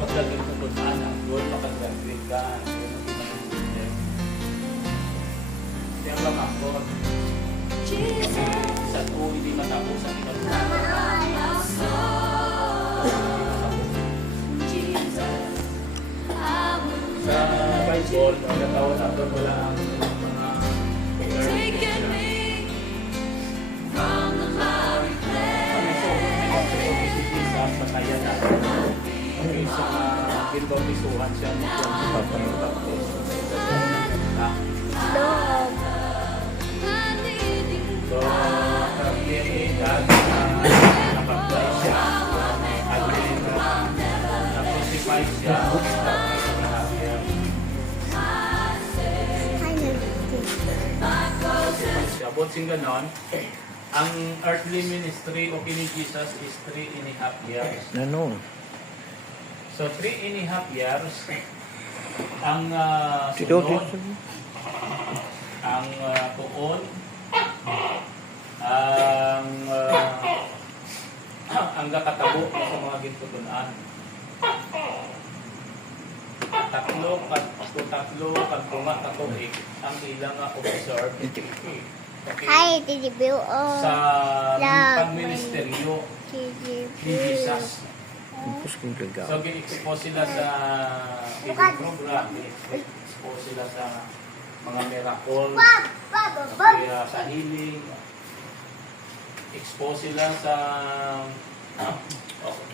pagdating sa puntaan, ang goal, makagraduate ka. Kaya lang ako, sa to, hindi matapos ang pinag-aaral. Sa Bible, pagkataon natin wala ang mga masaya natin. Okay, sa ginbautisuhan siya ni Juan the Baptist. So, karapiyalidad nakapagay siya at na-crucify siya Botsing ganon, ang earthly ministry o kini Jesus is 3.5 years. Ano? So 3.5 years ang Dito, sunod, dito. ang tuon, ang kakatabo sa mga gintutunan. Tatlo, pagtunga, katuig, ang ilang observe. Okay. Hi, Titibu. Sa pagministeryo ni Jesus. Tapos kung gagawa. So, gi-expose sila sa feeding program, gi-expose sila sa mga miracle, kaya sa healing, expose sila sa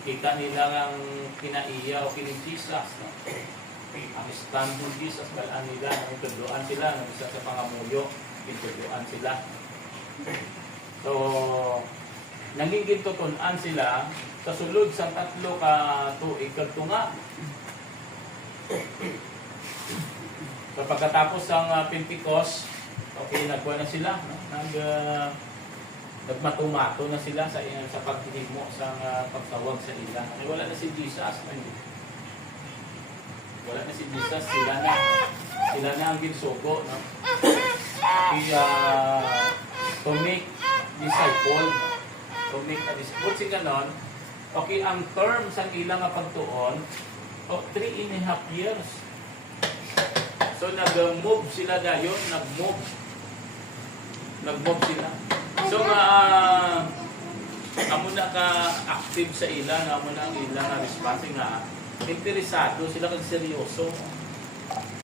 kita nila ang kinaiya o kining Jesus. Ang stand ng Jesus, balaan nila, nagtuduan sila, ng isa sa pangamuyo, nagtuduan sila. So, naging gintutunan sila sa sulod sa 3 ka tuig kagtunga. So, pagkatapos ng Pentecost, okay, nagkuha na sila. No? Nagmatumato na sila sa paghihimo sa pagtawag sa ila. Ay, wala na si Jesus. Wala na si Jesus. Sila na ang ginsugo. No? To make disciple. To make a disciple. Kasi ganon, okay, ang term sa ilang pagtuon, 3.5 years. So, nag-move sila dayon, nag-move sila. So, amo na ka-active sa ilang, amo na ang ilang response nga, interesado sila kag seryoso.